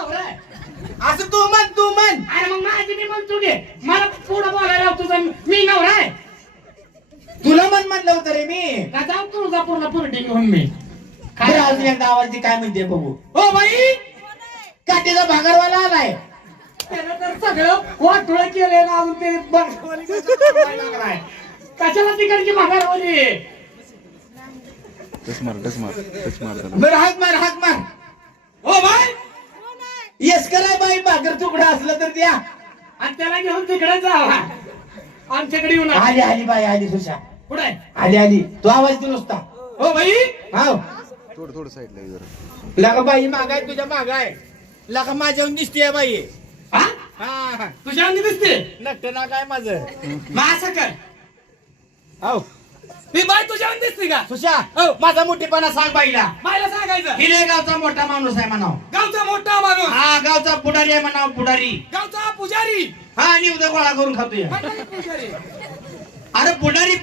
नवरा आहे. असं तू म्हण अरे मग माझी मी म्हणतो घे मला पुढं बोलायला लावतो तुझा मी नवरा आहे. तुला म्हणलं होतं रे मी. का जाऊ तुळजापूरला पुरटी घेऊन मी काय अजून एकदा आवाज दे, काय म्हणते बघू. हो बाई काठीचा भागरवाला आलाय. त्यानं तर सगळं वाटोळं केलंय ना अजून ते बघवाली लागलाय. कशाला तिकडची भागारवाली टच मार बरं हाक मार. हो बाई येस कराय बाई, भाकर तुकडा असलं तर द्या. आणि त्याला घेऊन तिकडे जावा आमच्याकडे येऊन आली बाई आली. सुशा कुठे आहे? आली तू आवाज दे नुसता. हो बाई हाव थोडं साईडला जरा. लका बाई मागाय तुझ्या मागाय. लका माझ्याहून दिसतीये बाई. हा हा तुझ्या अंगी दिसते नक्ट ना काय माझं. माझं काय हाव ती बाई तुझ्या अंगी दिसते का? सुशा हो. माझा मोठेपणा सांग बाईला. बायला सांगायचं हिरे गावचा मोठा माणूस आहे म्हणाव. गावचा मोठा माणूस हा गावचा पुढारी आहे म्हणाव. पुढारी गावचा पुजारी हा आणि उद्या गोळा करून खातोय. मंडळी पुजारी अरे पुढारी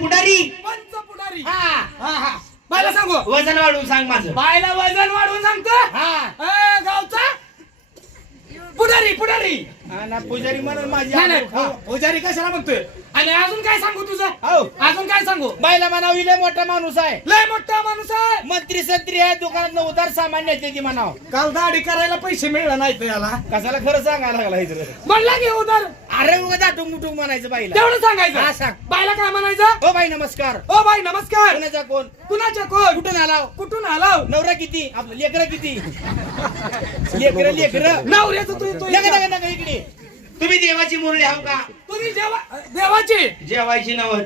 पंच पुढारी हा हा हा बायला सांगू वजन वाढवून सांग माझं. बायला वजन वाढवून सांगतो हा गावचा पुढारी हा ना पुजारी म्हणून माझी नाही नाही हा. पुजारी कशाला म्हणतोय आणि अजून काय सांगू तुझं हो. अजून काय सांगू बाईला म्हणाव लय मोठा माणूस आहे. लय मोठा माणूस आहे मंत्री संत्री आहे. दुकानात उधार सामान नेते ती म्हणाव. काल दाढी करायला पैसे मिळले नाहीत याला कशाला खरं सांगायला लागला इथं. म्हणला घे उधार अरे उगा दाटूक मुटूक म्हणायचं बाईला. तेवढं हा, सांगायचं सांग. बायला काय म्हणायचं ओ बाई नमस्कार. ओ बाई नमस्कार कोणाचा कोण कुणाच्या कोण कुठून आलाव. कुठून आलाव नवरा किती आपलं लेकरं किती. लेकरं नवऱ्याचं तू नका इकडे. तुम्ही देवाची मुरळी हाव का. तुम्ही देवाची जेवायची नवत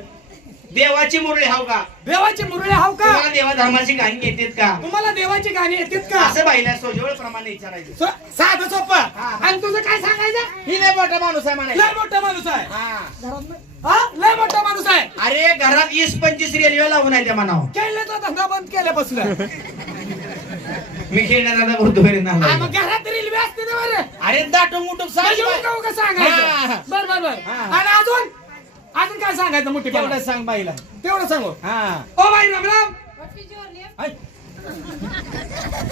देवाची मुरळी हाव का. देवाची मुरळी हाव का तुम्हाला देवा धर्माची गाणी येतात का. तुम्हाला देवाची गाणी येतात का असं बाईला सोजवळ प्रमाणे विचारायचं. साधं सोपं हा. आणि तुझं काय सांगायचं ही लय मोठा माणूस आहे म्हणायचं. लय मोठा माणूस आहे हा. हा लय मोठा माणूस आहे अरे घरात 20-25 रेल्वे लावून आहे त्या म्हणाव. केल्याचा धंदा बंद केल्यापासून मी खेळण्याचा बुद्धोरी ना. मग घरात रेल्वे असते ना बरं अरे दाटूक मुटूक सांग. का हा. सांगायचं बर हा. आणि अजून काय सांगायचं मोठी तेवढं सांग बाईला. तेवढं सांगू हा ओ बाई रामराम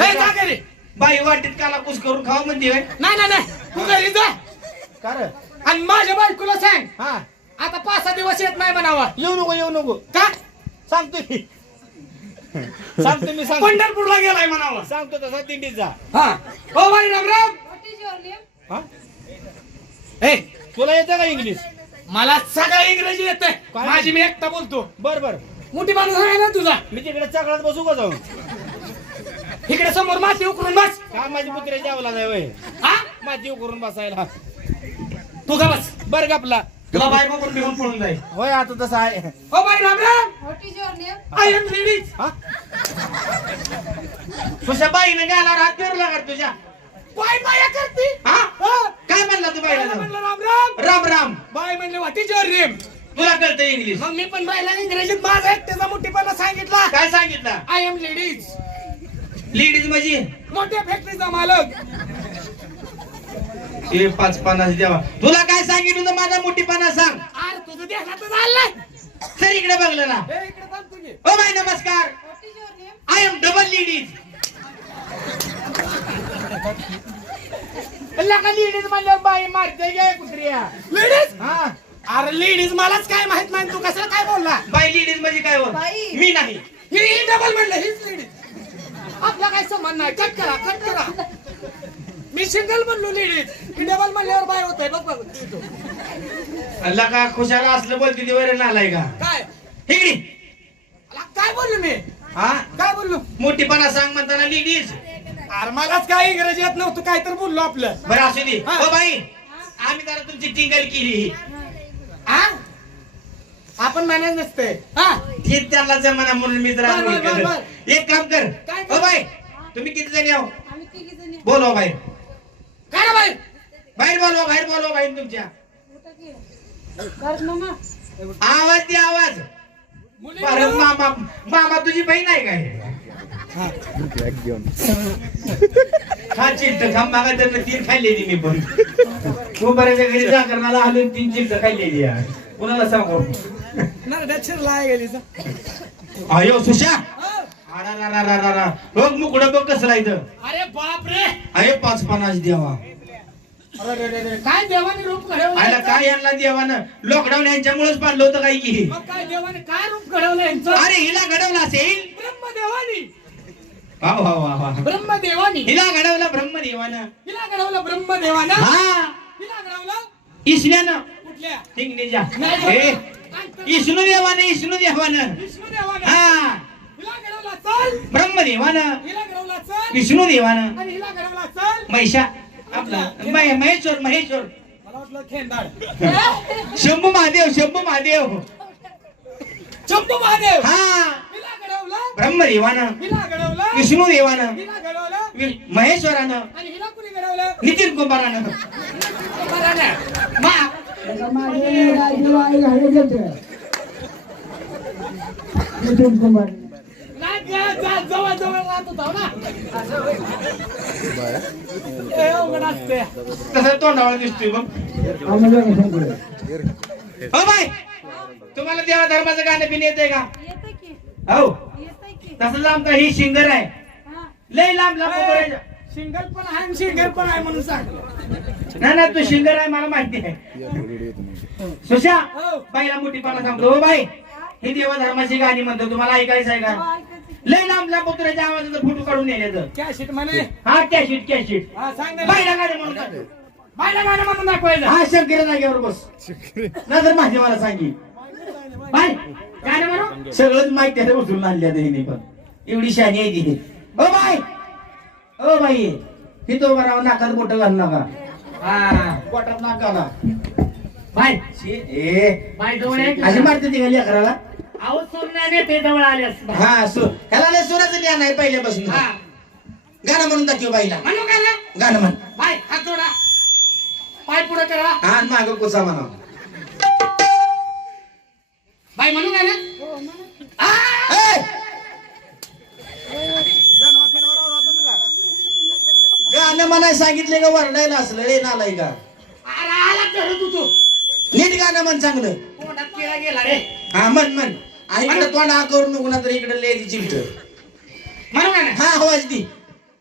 हे जा घरी. बाई वाटीत काला कुस करून खाऊ म्हणते होय. नाही तू घरी जा कर आणि माझ्या बायकोला सांग हा आता 5-6 दिवस येत नाही म्हणावा येऊ नको का सांगतो मी. सांगतो मी पंढरपूरला गेलाय म्हणावा सांगतो तसा दिंडीचा. हा ओ बाई रामराम हा ए तुला येतं का इंग्लिश. मला सगळं इंग्रजी येते काय? माझी मी एकटा बोलतो बर मोठी माणूस आहे ना तुझा मी तिकडे चकळात बसू का जाऊन. इकडे समोर माती उकरून बस का माझी कुत्र्या जेवला नाही वय. हा माती उकरून बसायला. तू का बस बर गपला. तुला बायको करून घेऊन पळून जाईल होय आता तसं आहे. ओ बाई रामराम आय एम लेडीज हा तुझ्या बाईनं गेला रात पेरला का तुझ्या. बाय माया करते हा हा. काय म्हणला तू बाईला जाऊन? म्हणलं रामराम राम राम. बाय म्हणले व्हॉट इज युअर नेम तुला कळतं इंग्लिश. मग मी पण बायला इंग्रजीत माझा एकट्याचा मोठेपणा सांगितला काय सांगितलं. आय एम लेडीज लेडीज म्हणजे मोठ्या फॅक्टरीचा मालक हे 5-50 द्यावा. तुला काय सांगितलं तर माझा मोठीपणा सांग. अरे तुझं देखात झालंय सर इकडे बघलं ना. हे इकडे थांब तुम्ही ओ बाई नमस्कार. I am double ladies. लगा लेडीज म्हणल्यावर बाई मारते गे कुत्रिया लेडीज हा अरे लेडीज मलाच काय माहित नाही तू कसं काय बोलला बाई लेडीज म्हणजे काय हो. बाई. मी नाही. ही डबल म्हणलं हीच लेडीज आपला काय संबंध नाही कट करा मी सिंगल म्हणलो लेडीज ही डबल म्हणल्यावर बाय होतंय बघ अल्ला का खुशाला असलं बोलती ती वैरण आलाय का. काय इकडे अला, काय बोललो मी हा काय बोललो मोठीपणा सांग म्हणताना लेडीज. अरे मलाच काय इंग्रजी येत नव्हतं काय तर बोललो आपलं बरं असू दे. हा. हो बाई आम्ही जरा तुमची टिंगल केली. हा आपण मॅनेज नसते हा ती त्यांना जमाना म्हणून मी जरा बर, बर, बर, बर. एक काम कर. काय कर? हो बाई तुम्ही किती जणी आहो. आम्ही तिघी जणी बोलवा बाई. काय रे बाई बाहेर बोलवा बाई तुमच्या. कर मामा आवाज दे आवाज. मुली बरं मामा तुझी बहीण आहे काय. बॅग घेऊन हा चिंट मागा तर 3 खाल्लेली मी पण. तू बऱ्याच्या घरी जा करणारा आलो 3 चिंट खाल्लेली आहे. कुणाला सांगू नरड्यात शिरला आहे गेली अयो सुशा अरा बघ मुकडं बघ कसं राहिलं. अरे बाप रे अरे 550 देवा. अरे रे रे, काय देवाने रूप आयला घडवलं काय यांना देवानं लॉकडाऊन यांच्यामुळेच पाडलं होतं काय की. मग काय देवाने काय रूप घडवलं यांचं अरे हिला घडवलं असेल. ब्रह्मदेवानी वा वा वा वा. ब्रह्मदेवानी हिला घडवलं ब्रह्मदेवानं. हिला घडवलं ब्रह्मदेवानं हा हिला घडवलं ईशण्यानं कुठल्या हिंगणीच्या. नाही, ए, विष्णू देवानं विष्णुदेवानं हा हिला घडवला चल ब्रह्मदेवानं हिला घडवला चल विष्णू देवानं आणि हिला घडवला चल महिषा आपला महेश्वर मला वाटलं खेंदाड शंभू महादेव शंभू महादेव. चंपू महादेव हा हिला घडवलं ब्रह्मदेवानं हिला घडवलं विष्णू देवानं हिला घडवलं महेश्वरानं आणि हिला कुणी घडवलं नितीन कुंभारानं. बरानं. मा नाही, जा, जवळ जवळ राहत होता ना ए, अवघड असते तसं तोंडावर दिसतोय बघ. हो बाय तुम्हाला देवा धर्माचं गाणं पिणे येतंय का. येतं की हो येतं की तसंच आमचा ही सिंगर आहे हा लय लांब लांब उभं सिंगल पण आहे आणि सिंगर पण आहे म्हणून सांग नाही तू सिंगर आहे मला माहिती आहे. सुशा हो. बाईला मोठीपणा सांगतो हो बाई ही देवा धर्माची गाणी म्हणतो तुम्हाला ऐकायचं आहे का. ऐकायचं लय लांब लांब उतरायच्या आवाजाचा फोटो काढून नेण्याचं. कॅशिट म्हणे हा कॅशिट हा सांग ना बाईला गाणं म्हणून दाखव. बायला गाणं म्हणून दाखवायचं हा शंकर जागेवर बस नंतर माझी मला सांगी बाय गाणं म्हणू सगळंच माहिती त्याला उचलून आणल्या हिने पण एवढी शानी आहे ती. ओ बाई ओ बाई ही तो बरावर नाकात बोट घालू नका. हा बोटात नाकाला बाय ए बाय जवळ आहे की? अशी मारते ती खाली करायला. अहो सोन्याने ते जवळ आल्यास हा ह्याला लय सुराचं ज्ञान आहे पहिल्यापासून. हा गाणं म्हणून दाखव बाईला. म्हणू गाणं गाणं म्हण. बाय हात जोडा पाय पुढे करा हा माग कोसा म्हणा. बाय म्हणू गाणं गाणं म्हणाय सांगितले का वरडायला असलं रे नालाय का. अरे आला धरत होतो नीट गाणं म्हण चांगलं. पोटात किडा गेला रे हा म्हण आणि इकडे तोंड हा करू नको ना तर इकडे लेडी चिमट. म्हणू गाणं हा आवाज दी.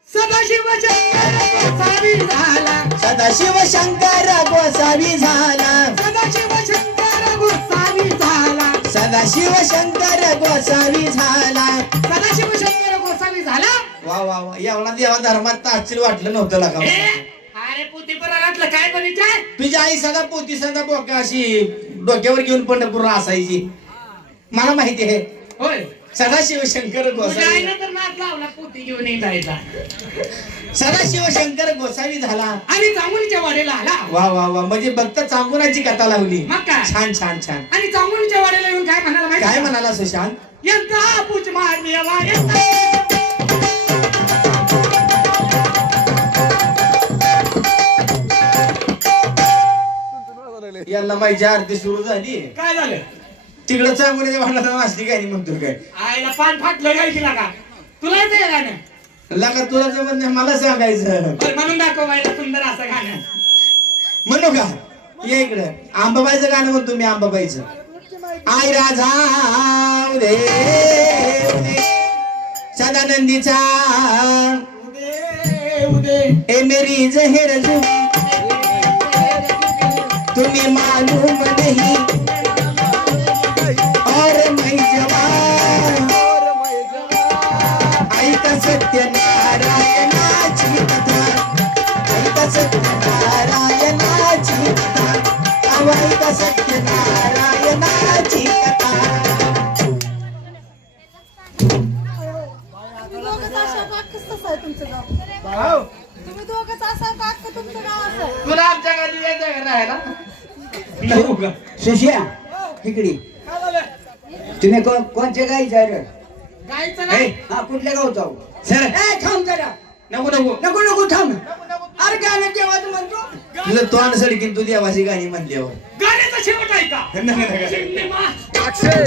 सदाशिव शंकर गोसावी झाला सदाशिव शंकर गोसावी झाला सदाशिव शंकर गोसावी झाला सदाशिव शंकर गोसावी झाला. सदाशिव शंकर गोसावी झाला वा वा वा एवढा देवा धर्मात ताचिल वाटलं नव्हतं लागा. अरे पोती परातलं काय बनीचे तुझी आई सदा पोती सदा बोका अशी डोक्यावर घेऊन पंढरपूरला असायची मला माहिती आहे. होय सदाशिव शंकर तुझ्या गोसावी आईनं तर नाच लावला पोती घेऊन येता सदाशिव शंकर गोसावी झाला आणि चांगुलीच्या वाड्याला आला वा वा वा म्हणजे फक्त चांगुराची कथा लावली. मग काय छान छान छान. आणि चांगुलीच्या वाड्याला येऊन काय म्हणाला माहिती काय का? म्हणाला सुशांत. यंता पूज मारलेवा यंता याला माझी आरती सुरू झाली. काय झालं तिकडं चांगुराच्या भांडणाला वाचली काय नाही म्हणतो काय. आईला पान फाटलं काय तिला का तुला येतं का गाणं लका तुला जमत नाही मला सांगायचं. बरं म्हणून दाखव बाईला सुंदर असं गाणं म्हणू का ये इकडं आंबाबाईचं गाणं म्हणतो मी आंबाबाईचं. आई राजा उदे सदानंदीचा ए मेरी जहेर जुबी तुम्हें मालूम नहीं और मैं जवान ऐका सत्यनारायणाची कथा ऐका सत्यनारायणाची कथा ऐका सत्यनारायणाची कथा. तुम्ही दोघंच असाल का अख्खं तसं आहे तुमचं गाव तुम्ही दोघंच असाल का अख्खं तुमचं गाव असं आहे? तुला आमच्या गावी यायचं का राहायला. नको का सुशिया इकडे काय झालं तुम्ही कोणत्या गाईचा रे गायचं ए, नाही हा कुठल्या गावचा हो? सर ए थांब जरा नको नको नको नको थांब अरे गाणं देवाचं म्हणतो तुझं तोंड सडकीन तू देवाची गाणी म्हणल्यावर. गाण्याचा शेवट आहे का नाही, नाही, नाही. सिनेमा अक्षय